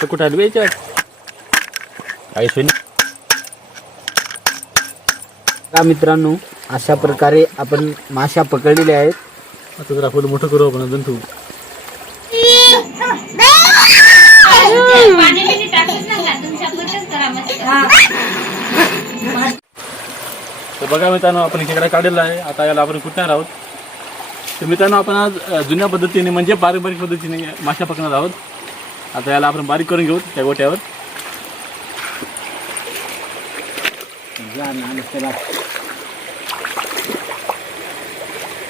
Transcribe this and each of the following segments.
तर कुठं आली याच्यात आई सोनी का मित्रांनो अशा प्रकारे आपण माशा पकडलेल्या आहेत. आता जरा फुलं मोठं करू आपण अजून तू तर बघा मित्रांनो आपण इकडे काढलेला आहे. आता याला आपण कुठणार आहोत? तर मित्रांनो आपण आज जुन्या पद्धतीने म्हणजे बारीक बारीक पद्धतीने माशा पकडणार आहोत. आता याला आपण बारीक करून घेऊ त्या गोट्यावर.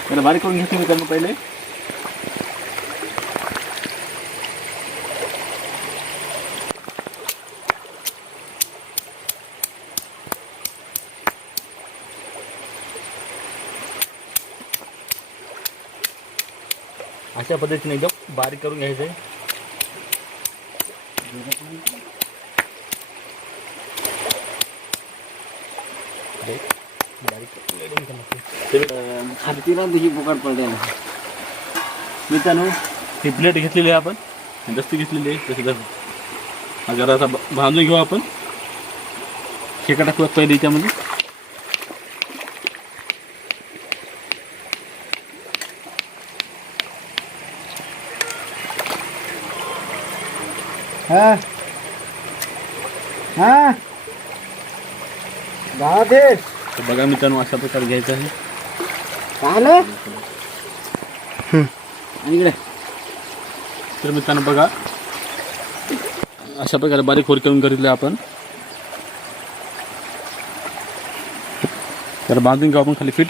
त्याला बारीक करून घेतली मित्रांनो पहिले. अशा पद्धतीने एकदम बारीक करून घ्यायचं आहे. खालतीला तुझी पुकार पडते मित्रांनो ही प्लेट घेतलेली आहे आपण. दस्ती घेतलेली आहे. तशी हा जरा भांजून बांधून घेऊ आपण. शेका टाकूयात पहिले याच्यामध्ये हा? हा. तर बघा मित्रांनो अशा प्रकारे घ्यायचं आहे. आणि इकडे. तर मित्रांनो बघा. अशा प्रकारे बारीक खोड करून करीतले आपण. तर बांधून घेऊ आपण खाली फिट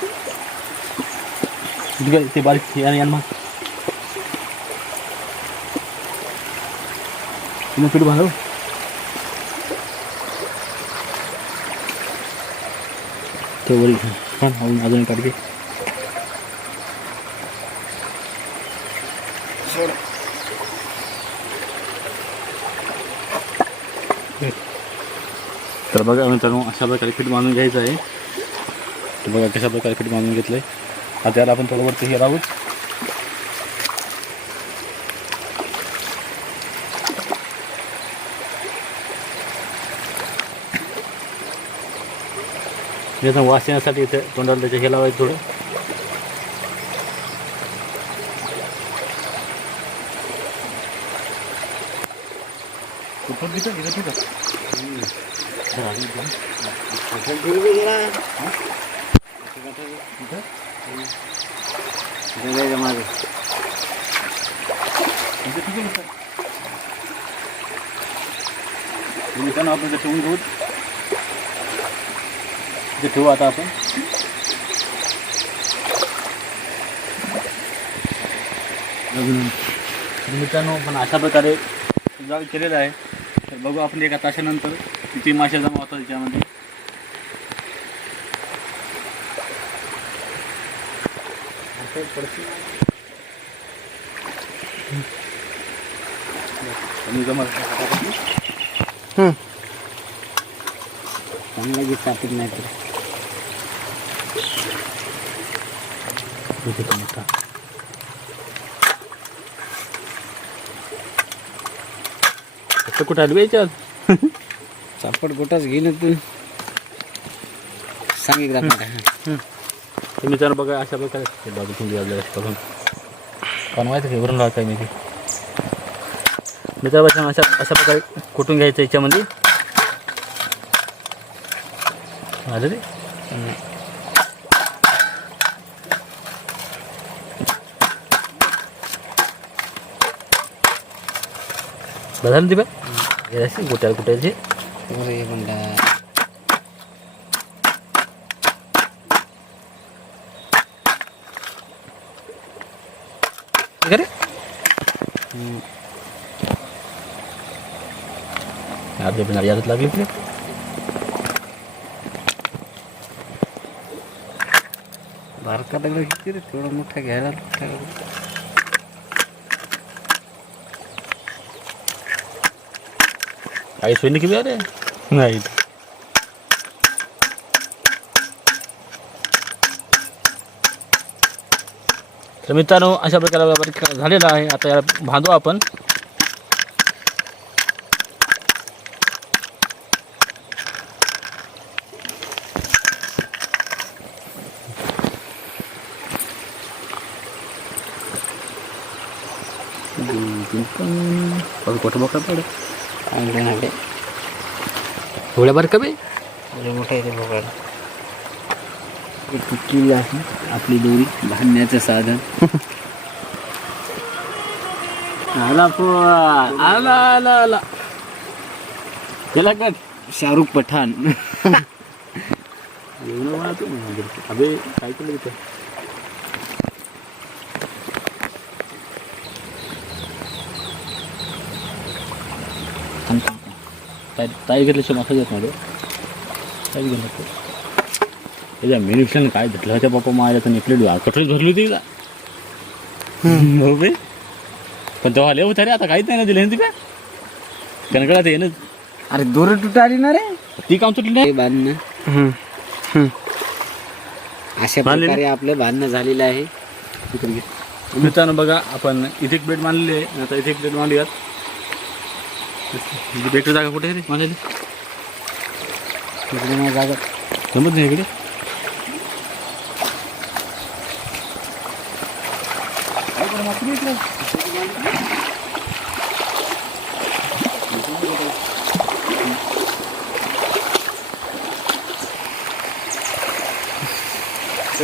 ठीक आहे, ते बारीक मग फिट बांधव ते वरी छान अजून अजून काढ घे तर बघा मित्रांनो अशा प्रकारे फिट बांधून घ्यायचं आहे तर बघा कशा प्रकारे फिट बांधून घेतलं आहे आता याला आपण थोडं वरती हे याचा वास येण्यासाठी इथे तोंडाला त्याचे हे लावायचं थोडं. कुठं तिथं इथं ठीक माझं मित्रांनो आपण इथे ठेवून घेऊ इथे ठेवू आता आपण तर मित्रांनो पण अशा प्रकारे जाळ केलेला आहे तर बघू आपण एका तासानंतर किती मासे जमा होतात त्याच्यामध्ये आणि जमा चांगलं की कापत नाही तर इथे पण मोठा कसं कुठं चापट गोटाच घेऊन तू सांग तुम्ही जर बघा अशा प्रकारे. बाजू तुम्ही आपल्याला करून. पण माहिती आहे वरून राहत आहे मी ते. मित्रापासून अशा अशा प्रकारे कुठून घ्यायचं याच्यामध्ये? आलं रे. बदल दे बा हे अशी गोट्या कुट्याचे बरं हे म्हणला हे का रे आपल्या पण यादच लागली तुला बारका दगड किती रे थोडा मोठा घ्यायला मोठा आई सोयनी किती अरे नाही तर मित्रांनो अशा प्रकारे बारीक झालेला आहे. आता याला बांधू आपण. कुठं बघा पड थोड्या बारीक कमी मोठे तुटलेली आहे आपली दोरी बांधण्याचं साधन. आला पण आला आला आला. त्याला काय शाहरुख पठाण. एवढं वाहतो अबे काय केलं तिथं ताई ताई घेतल्याशिवाय मासा घेत नाही ताई घेऊन त्याच्या मेन्युशन काय घेतलं होत्या बाप्पा माझ्या तर प्लेट कटोरी भरली होती का हो बे पण तेव्हा लय होता रे आता काहीच नाही ना दिलं तिथे कणकळात ये ना. अरे दोर तुटाली ना रे? ती काम सुटली नाही? हे बांधणं. अशा? प्रकारे आपलं बांधणं झालेलं आहे. घे. मित्रांनो बघा आपण इथे एक प्लेट मांडलेली आहे. आता इथे एक प्लेट मांडूयात प्लेटची जागा कुठे आहे रे? मांडलेली इकडे नाही जागा. जमत नाही इकडे. तर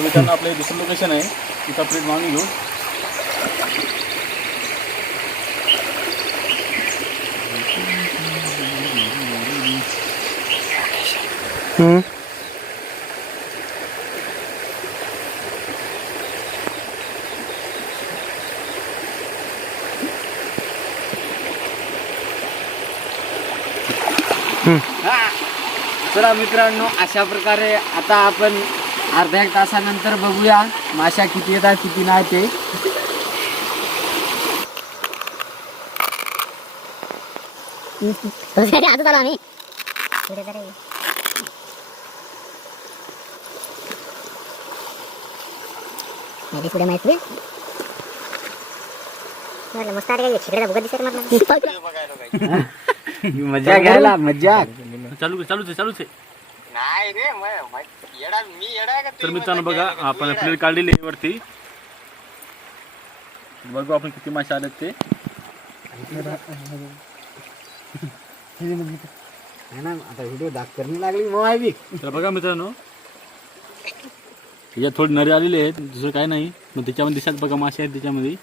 मित्रांनो आपलं हे दुसरं लोकेशन आहे. तिथं प्लेट मागून घेऊ. चला मित्रांनो अशा प्रकारे आता आपण अर्ध्या एक तासानंतर बघूया माशा किती येतात किती नाही ते. दुसऱ्याच्या हातात आलो आम्ही. नाही पुढे माहीत तुला म्हटलं मस्त काय भुगत दिसत म्हटलं. मजा घ्यायला मजा. चालू आहे चालूच आहे चालूच आहे. तर मित्रांनो बघा आपण प्लेट काढलेली आहे वरती. बघू आपण किती मासे आलेत ते. है ना आता व्हिडिओ दाख करणे लागली मग आहे बी तर बघा मित्रांनो त्याच्यात थोडी नरे आलेले आहेत दुसरं काय नाही. मग त्याच्यामध्ये दिसतात बघा मासे आहेत त्याच्यामध्ये.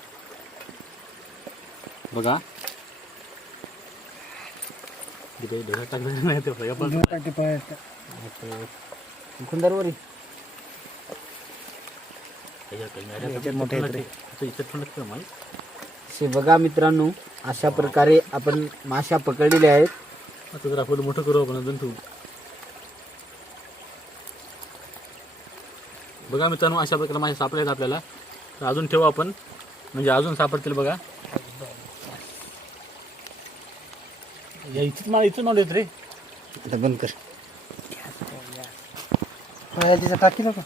बघा. तिथे ढोळ्यात टाकलेलं नाही ते बघा पण. खुंदरवर त्याच्यात मोठे आहेत रे. असे बघा मित्रांनो अशा प्रकारे आपण माशा पकडलेल्या आहेत. आता जर आपण मोठं करू आपण अजून ठेवू बघा मित्रांनो अशा प्रकारे मासे सापडले आहेत आपल्याला. तर अजून ठेवू आपण. म्हणजे अजून सापडतील बघा. या इथेच मला इथेच मांडू येत रे. आता बंद कर. टाकी नका.